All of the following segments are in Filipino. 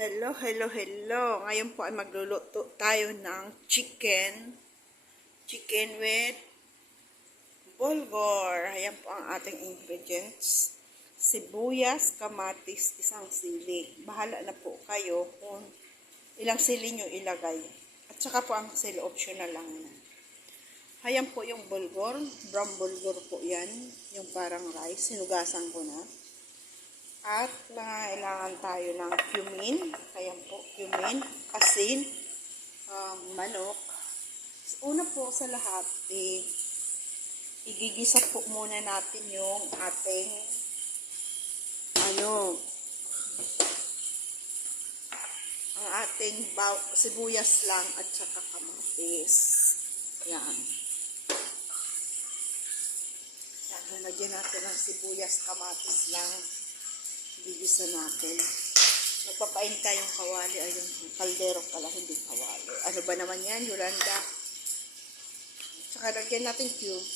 Hello, hello, hello. Ngayon po ay magluluto tayo ng chicken. Chicken with bulgur. Ayan po ang ating ingredients. Sibuyas, kamatis, isang sili. Bahala na po kayo kung ilang sili nyo ilagay. At saka po ang sili optional lang na. Ayan po yung bulgur. Brown bulgur po yan. Yung parang rice. Sinugasan ko na. At nangailangan tayo ng cumin. Kaya po, cumin, asin, manok. Una po sa lahat, igigisa po muna natin yung ating ang ating sibuyas lang at saka kamatis. Yan. Yan, nalagyan natin ng sibuyas, kamatis lang. Gigisa natin. Nagpapain tayong kawali. Ayun, kaldero pala, hindi kawali. Ano ba naman yan, Yolanda? Saka lagyan natin cube.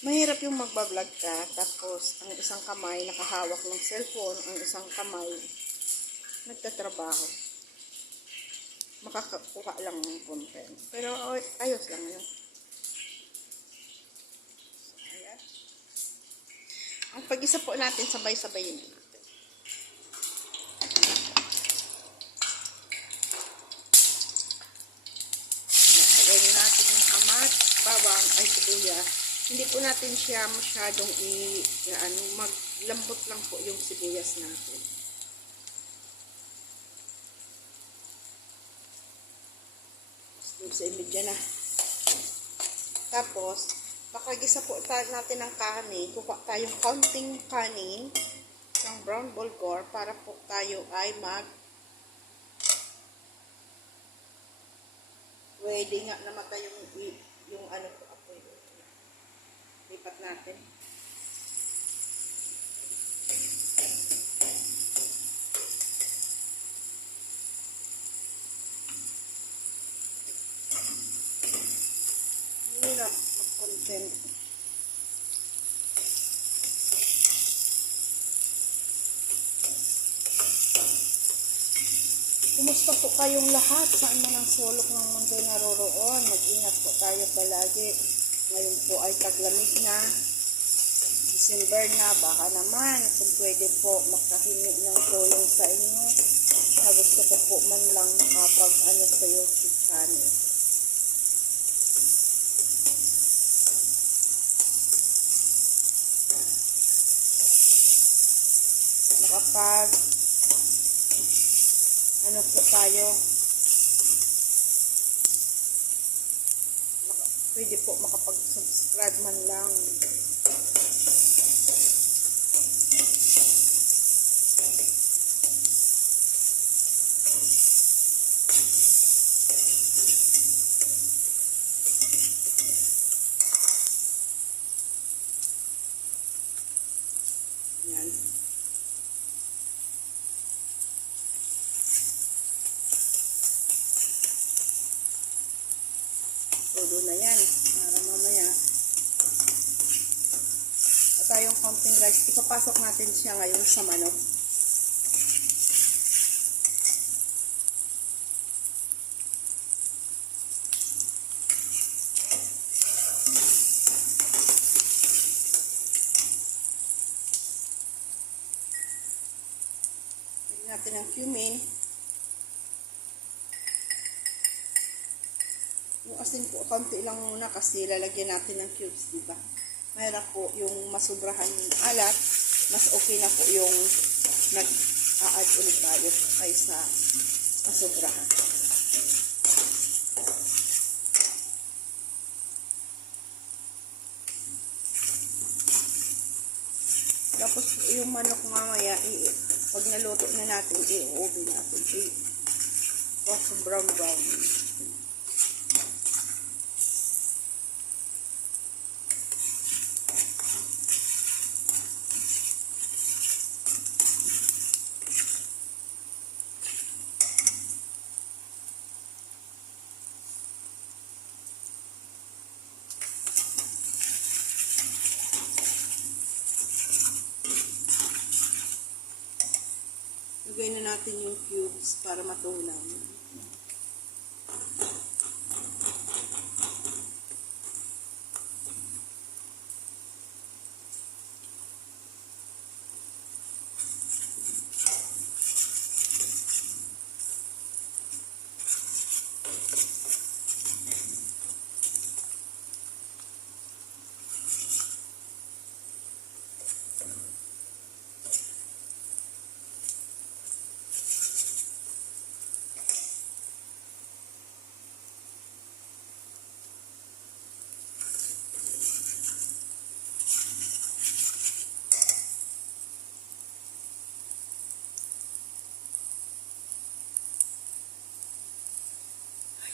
Mahirap yung magbablog ka, tapos ang isang kamay nakahawak ng cellphone, ang isang kamay nagtatrabaho. Makakakuha lang ng content. Pero ayos lang yun. So, ayan. Ang pag-isa po natin, sabay-sabayin natin. Lagyan natin yung bawang, sibuyas. Hindi po natin siya masyadong maglambot lang po yung sibuyas natin. Sa imidya na. Tapos, pakagisa po natin ng kanin. Kuha tayong kaunting kanin ng brown bulgur para po tayo ay pwede nga namatay yung ano po apoy. Lipat natin. Hirap mag-content. Kumusta po kayong lahat? Saan man ang sulok ng mundo naroroon? Mag-ingat po tayo palagi. Ngayon po ay taglamig na. December na. Baka naman kung pwede po makahingi ng tulong sa inyo. Gusto ko po man lang makapag sa YouTube channel. Makapag po tayo, pwede po makapag-subscribe man lang. Yan. Todo na yan. Para mamaya tayong konting rice. Ipapasok natin siya ngayon sa manok. Lagyan natin ang cumin. Yung asin po, konti lang muna kasi lalagyan natin ng cubes, diba? Mayroon po yung masubrahan alat, mas okay na po yung nag-a-add ulit tayo kaysa masubrahan. Tapos yung manok mamaya, pag naluto na natin, i-oven natin. Brown. Ilagay na natin yung cubes para matunaw.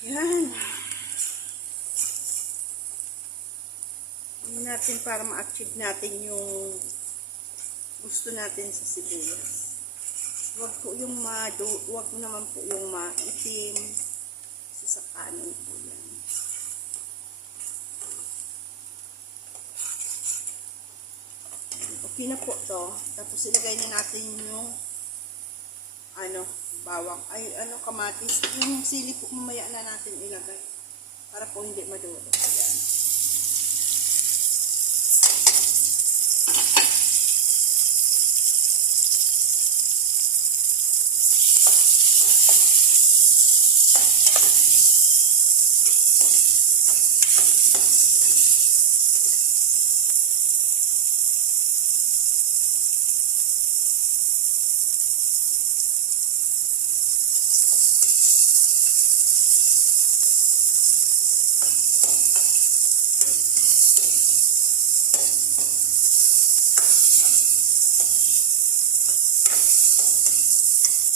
Ayan. Ayan natin para ma-achieve natin yung gusto natin sa sibuyas. Wag naman po yung maitim. Kasi sa kanin po yan. Okay na po to. Tapos ilagay na natin yung bawang, kamatis. Yung sili po mamaya na natin ilagay. Para po hindi maduro. Ayan.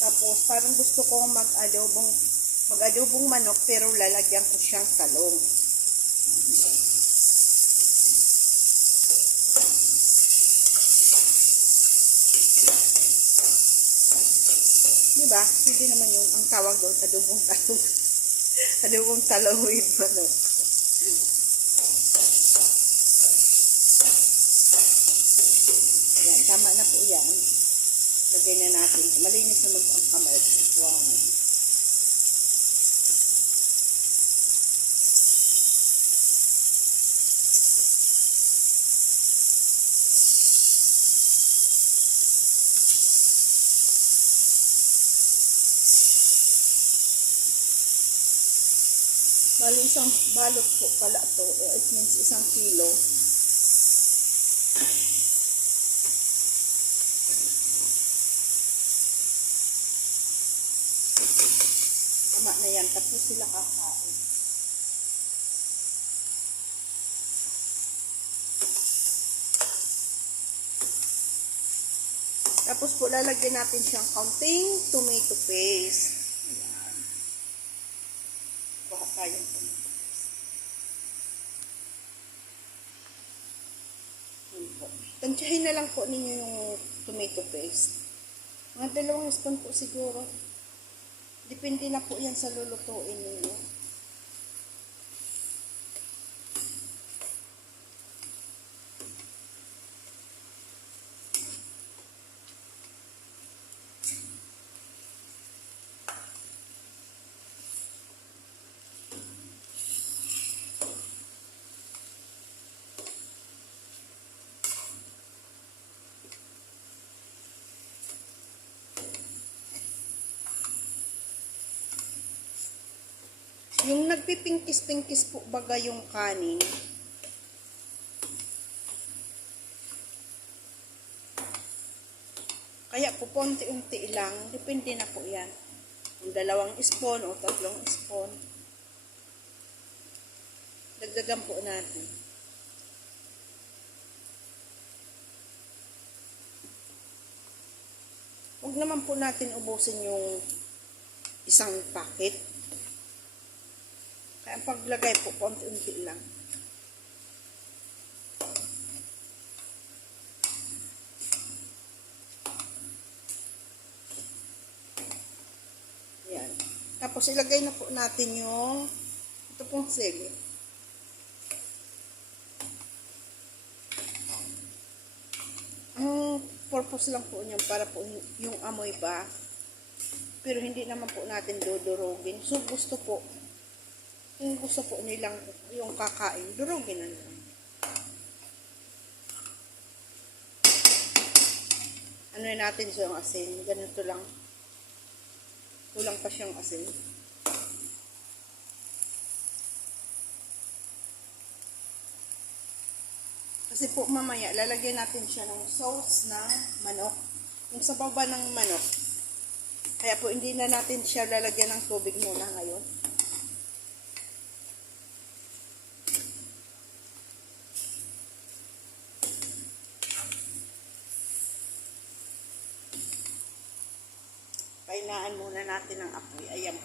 Tapos, parang gusto ko mag-adobong manok, pero lalagyan ko siyang talong. Diba? Pwede naman yun. Ang tawag doon, adobong talong. Adobong talong with manok. Ayan, tama na po yan. Lagay na natin. Malinis naman po ang kamay. Wow. Bali, isang balot po pala to. It means 1 kilo. Tama na yan. Tapos sila kakain. Tapos po lalagyan natin siyang kaunting tomato paste. Ayan. Kuha tayong tomato paste. Ayan po. Tansyahin na lang po ninyo yung tomato paste. Mga 2 spoon po siguro. Depende na po yan sa lulutuin ninyo. Yung nagpipingkis-pingkis po baga yung kanin. Kaya po unti-unti lang. Depende na po yan. Kung 2 spoon o 3 spoon. Dagdagan po natin. Huwag naman po natin ubusin yung isang packet. Kaya ang paglagay po, unti-unti lang. Yan. Tapos ilagay na po natin yung ito pong sili. Ang purpose lang po niyan para po yung amoy ba Pero hindi naman po natin dudurugin. So, kung gusto po nilang yung kakain, durugin na lang. Ano natin siya yung asin. Ganito lang. Kulang pa siyang asin. Kasi po mamaya, lalagyan natin siya ng sauce ng manok. Yung sa baba ng manok. Kaya po hindi na natin siya lalagyan ng tubig muna ngayon. Painaan muna natin ang apoy. Ayan.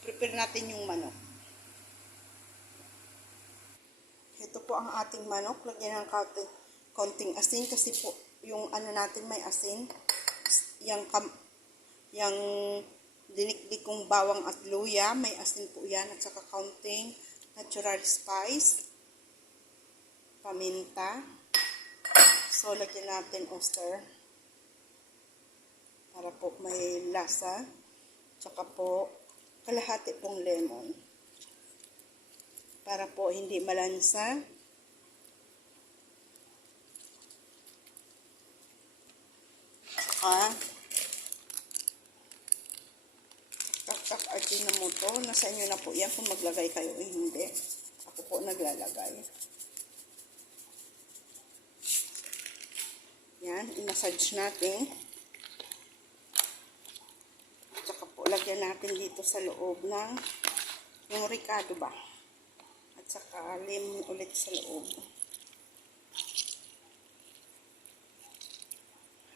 I-prepare natin yung manok. Ito po ang ating manok. Lagyan ng konting asin kasi po yung ano natin may asin. Yung dinikdik kong bawang at luya, may asin po yan. At saka konting natural spice. Paminta. So, lagyan natin oyster. Para po may lasa. Tsaka po, kalahati pong lemon. Para po hindi malansa. Tsaka, tak Ajinomoto. Nasa inyo na po yan kung maglagay kayo o hindi. Ako po naglalagay. Yan, i-massage natin. Tsaka po, lagyan natin dito sa loob ng yung ricado ba. At saka lemon ulit sa loob.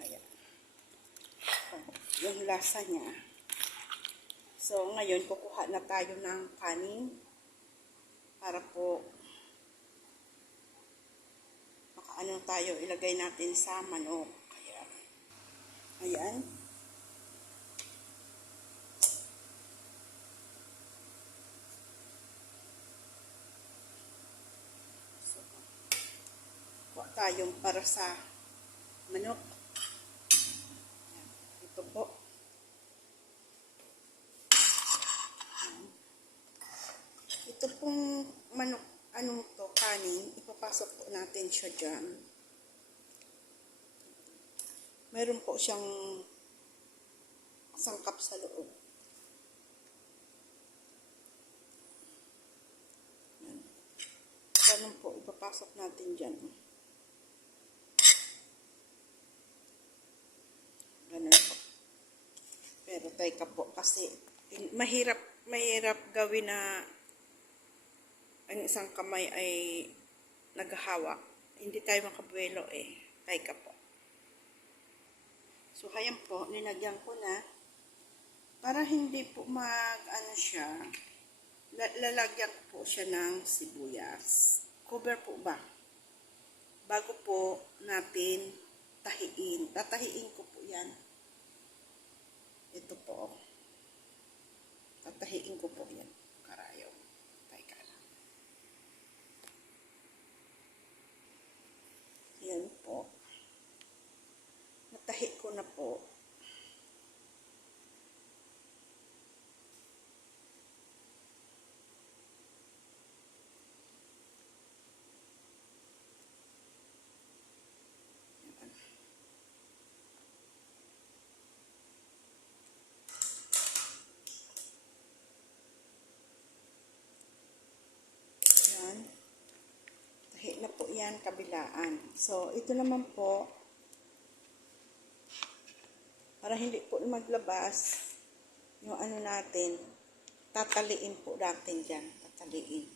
Ayan. Yung lasa niya. So, ngayon, kukuha na tayo ng kanin para po makaano tayo, ilagay natin sa manok. Ayan. Ayan. So, kuha tayong para sa manok. Ayan. Ito po. Ito pong manok, kanin, ipapasok po natin siya dyan. Meron po siyang sangkap sa loob. Yan. Ganun po, ipapasok natin dyan. Ganun po. Pero teka po, kasi mahirap gawin na ang isang kamay ay naghahawak. Hindi tayo makabuelo eh. Teka po. So, hayan po, nilagyan ko na. Para hindi po siya, lalagyan ko po siya ng sibuyas. Cover po ba? Bago po natin tahiin. Tatahiin ko po yan. Ito po. Tatahiin ko po yan. Karayo. Teka lang. Yan po. Natahi ko na po. Yan. Tahi na po yan, kabilaan. So, ito naman po, para hindi po maglabas, yung natin, tataliin po natin dyan. Tataliin.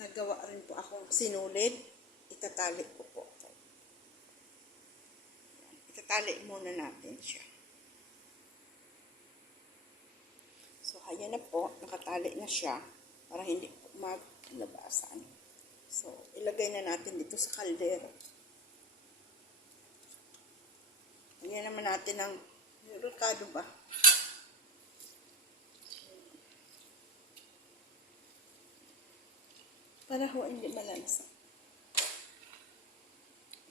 Nagawa rin po akong sinulid. Itatali ko po. Itatali muna natin siya. So, ayan na po. Nakatali na siya para hindi po maglabasan. So, ilagay na natin dito sa kaldero. Lagyan naman natin ng ricado ba? Para ho hindi malansa.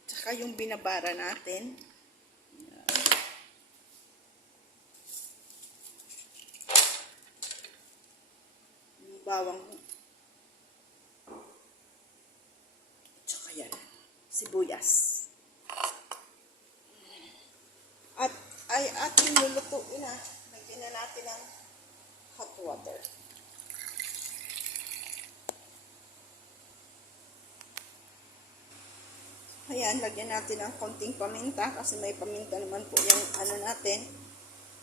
Tsaka yung binabara natin. bawang, tsaka yan, sibuyas. At ay ating lulutuin na. Lagyan na natin ng hot water. Ayan, lagyan natin ng konting paminta kasi may paminta naman po yung ano natin.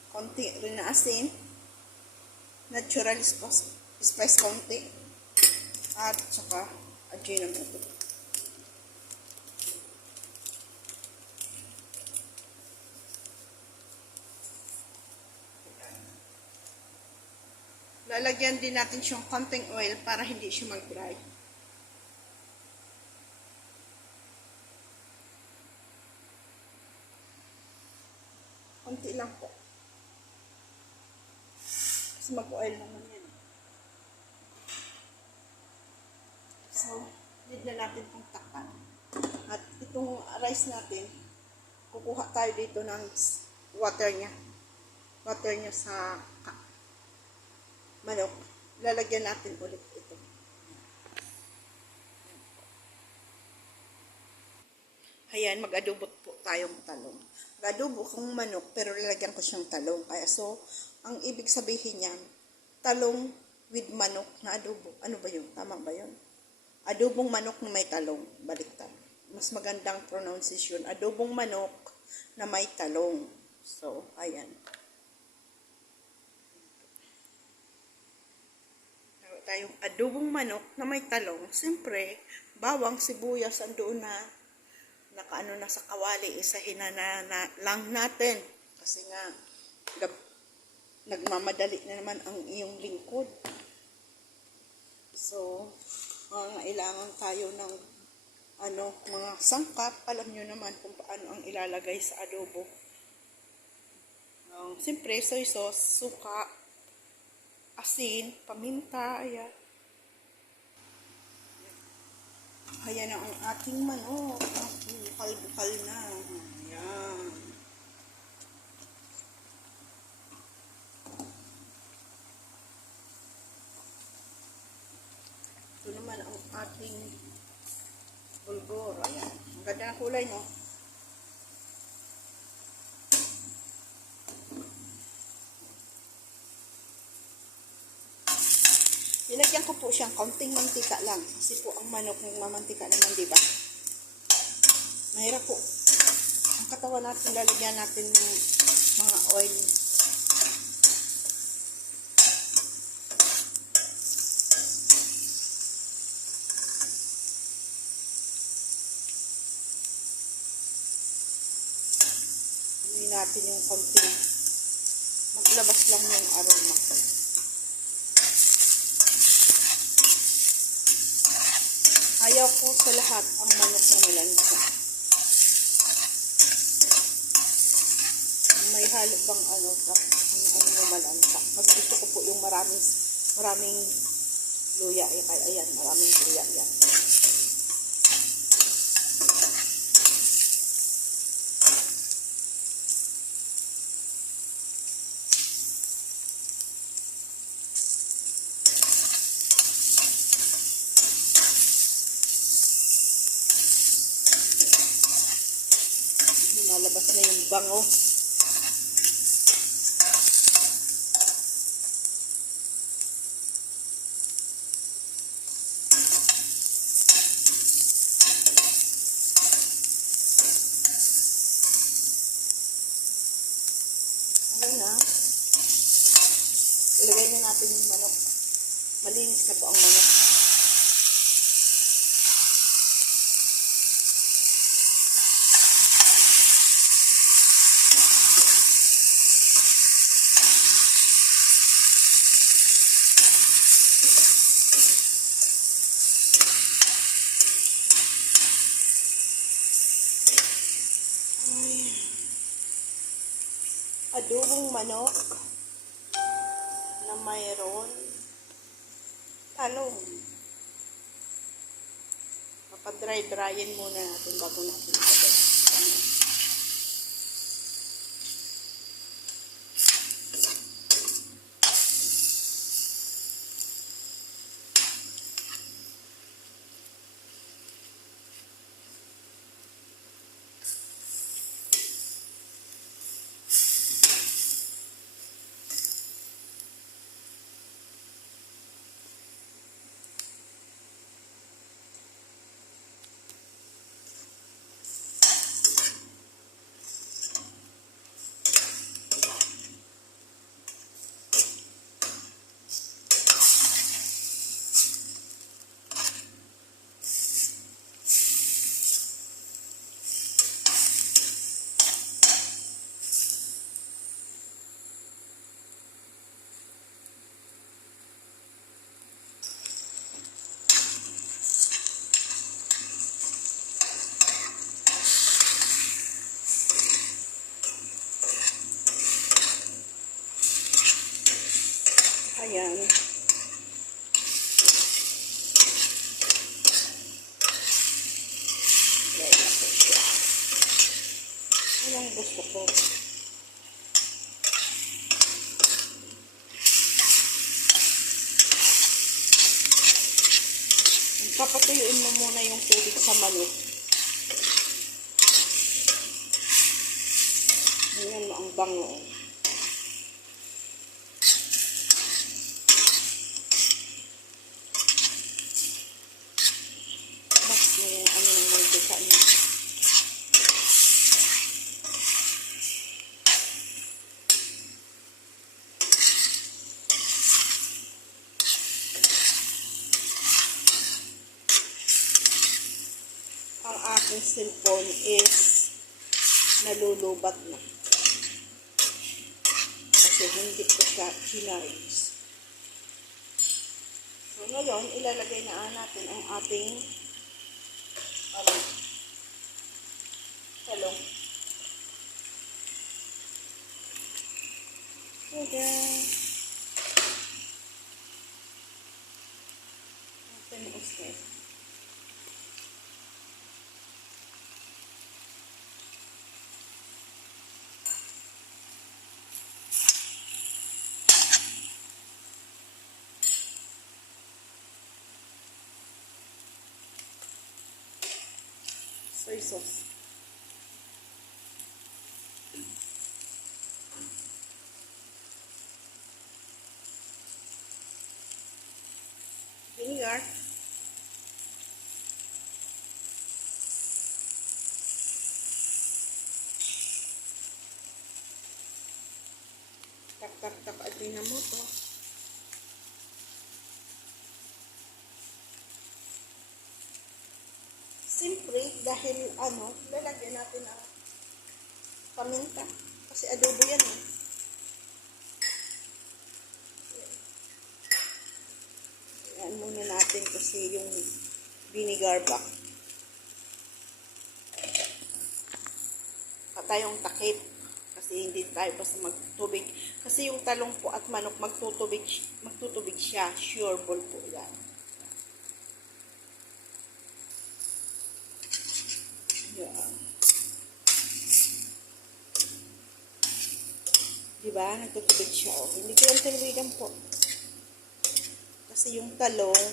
Konti rin na asin. Natural spice konti. At saka Ajinomoto. Lalagyan din natin siyang konting oil para hindi siya mag-dry. Konti lang po. Kasi mag-oil naman yan. So, need na natin itong takpan. At itong rice natin, kukuha tayo dito ng water niya. Water niya sa manok. Lalagyan natin ulit ito. Ayan, mag-adobo po tayong talong. Mag-adobo kong manok, pero lalagyan ko siyang talong. Kaya so, ang ibig sabihin niyan, talong with manok na adobo. Ano ba yun? Tama ba yun? Adobong manok na may talong. Baliktad. Mas magandang pronunciation. Adobong manok na may talong. So, ayan. Tayong adobong manok na may talong. Siyempre, bawang, sibuyas, andoon na nakaano na sa kawali, isahin na lang natin. Kasi nga, nagmamadali na naman ang iyong lingkod. So, kailangan tayo ng mga sangkap. Alam nyo naman kung paano ang ilalagay sa adobo. Siyempre, soy sauce, suka, asin, paminta, ayan. Ayan na ang ating manok. Bukal-bukal na. Ayan. Ito naman ang ating bulgur. Ayan. Ang ganda ng kulay, no? Nilagyan ko po siyang kaunting mantika lang. Kasi po ang manok nagmamantika naman, di ba? Mahirap po. Ang katawan natin, lalagyan natin ng mga oil. Anuin natin yung kaunting. Maglabas lang yung aroma. Ayaw ko sa lahat ang manok na malansa. May halo bang ano na malansa. Mas gusto ko po yung maraming luya. Kaya ayan, maraming luya yan. Malabas na yung bango. Ayan na. Ilagay na natin yung manok. Malinis na po ang manok. Adobong manok na mayroon talong. Papadry-dryin muna natin bago natin ilagay. Ayan. Dry na po siya. Anong gusto ko? Papatuyuin mo muna yung tubig sa manok. Ayan mo ang bango. Mas na yung ano ng mantika niya. Ang aking cellphone is nalulubat na. Kasi hindi ko siya chinarge. So ngayon, ilalagay na natin ang ating talong. Tada! Natin usay. Soy sauce. Vinegar. Tak at Ajinomoto. Siyempre, dahil lalagyan natin ang paminta. Kasi adobo yan eh. Ayan muna natin kasi yung vinegar ba. Patayong takip. Kasi hindi tayo basta magtubig. Kasi yung talong po at manok magtutubig siya. Sureball po yan. Yan. Diba? Nagtutubig siya. Oh. Hindi ko lang tinawigan po. Kasi yung talong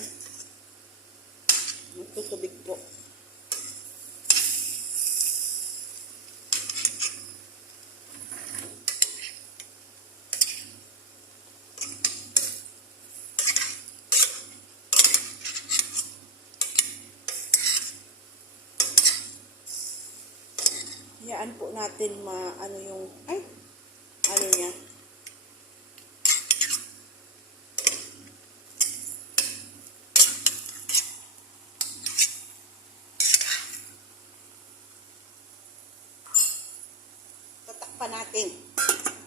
nagtutubig po. Hayaan po natin niya. Tatakpan natin.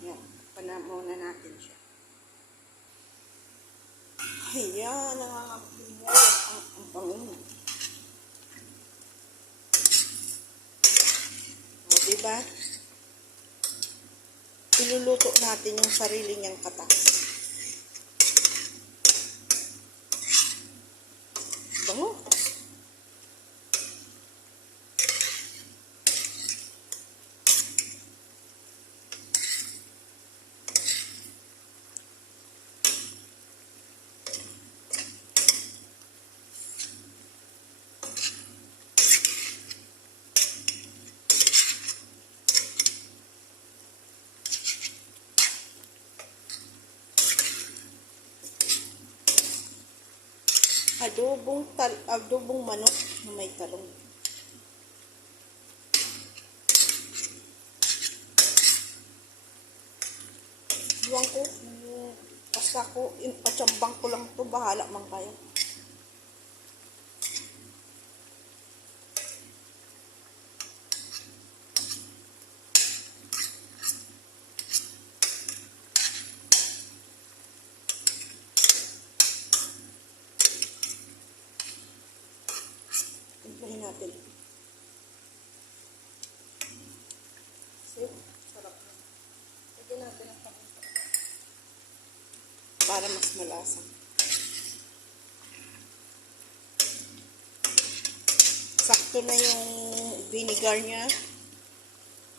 Yan, takpan muna natin siya. Ayan, nangangapimulat ang panguna. Diba? Iluluto natin yung sarili niyang katas. Bango. Adobong manok na may talong. Iwan ko, basta ko, patsambang ko lang to, bahala man kayo. Timplahin natin. See? Sarap na. Lagyan natin ang paminta. para mas malasa. Sakto na yung vinegar niya,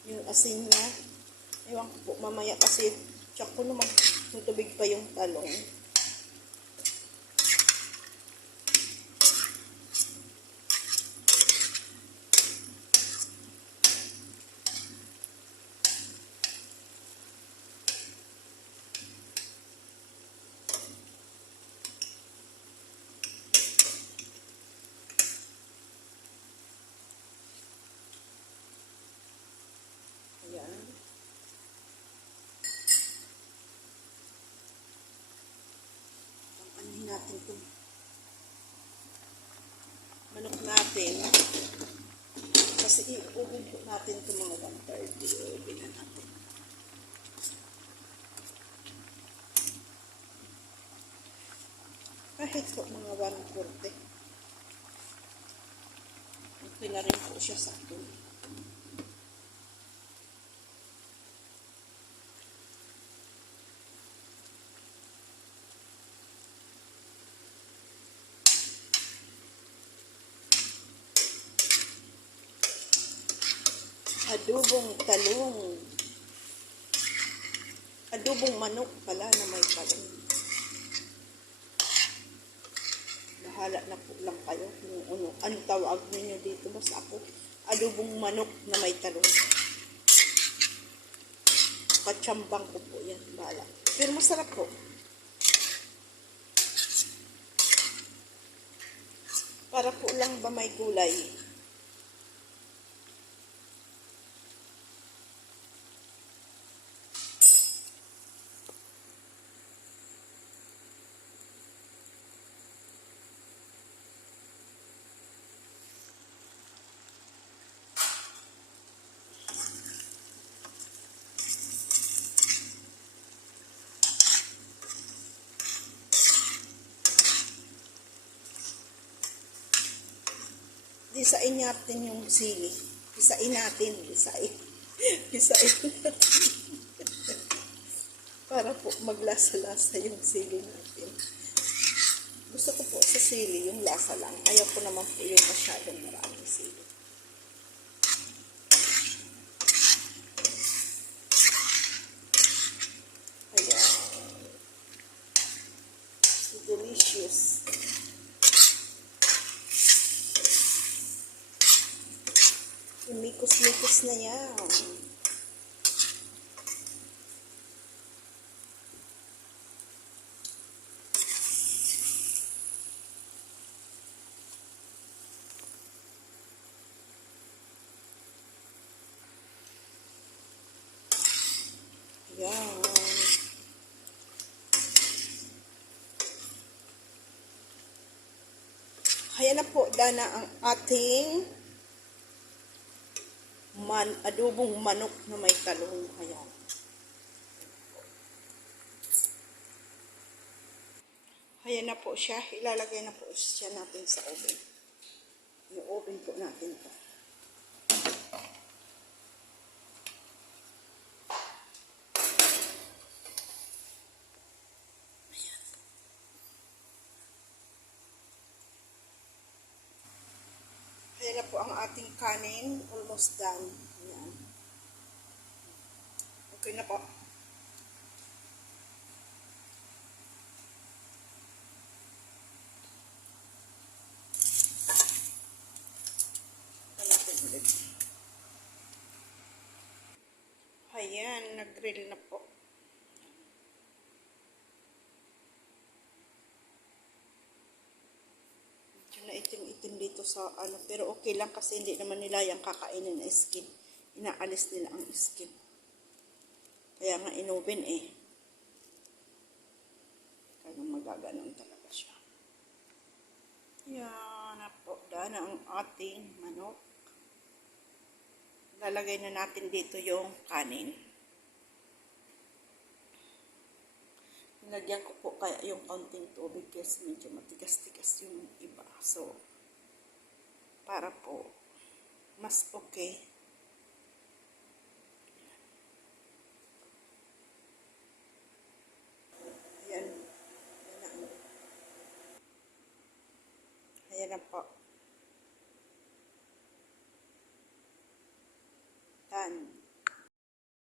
yung asin niya. Ewan ko po, mamaya kasi tsak ko naman tutubig pa yung talong. Ayan. Anuhin natin ito. Manok natin. Kasi i-oven po natin ito mga 130. I-oven na natin. Kahit po mga 140. Okay na rin po siya sa akin. Adobong talong. Adobong manok pala na may talong. Bahala na po lang kayo kung ano tawag ninyo dito. Basta ako, adobong manok na may talong. Katsambang ko po yan. Bahala. Pero masarap po. Para po lang ba may gulay. Isain natin yung sili. Isain natin. Isain. Isain natin. Para po maglasa-lasa yung sili natin. Gusto ko po sa sili yung lasa lang. Ayaw ko naman po yung masyadong maraming sili. Ayan. So delicious. Umikos-mikos na yan. Yan. Kaya na po, Dana, ang ating adobong manok na may talong. Ayan. Ayan na po siya. Ilalagay na po siya natin sa oven. Yung oven po natin ito. Ayan. Ayan na po ang ating kanin. Almost done. Ayan. Okay na po. Ayan, nag-grill na po. Medyo na itim-itim dito sa ano, pero okay lang kasi hindi naman nila yung kakainin na skin. Inaalis nila ang skin. Kaya nga inoven eh. Kaya magaganon talaga siya. Ayan na po, Dana ang ating manok. Lalagay na natin dito yung kanin. Nilagyan ko po kaya yung konting tubig kasi medyo matigas-tigas yung iba. So, para po mas okay. Ayan. na po.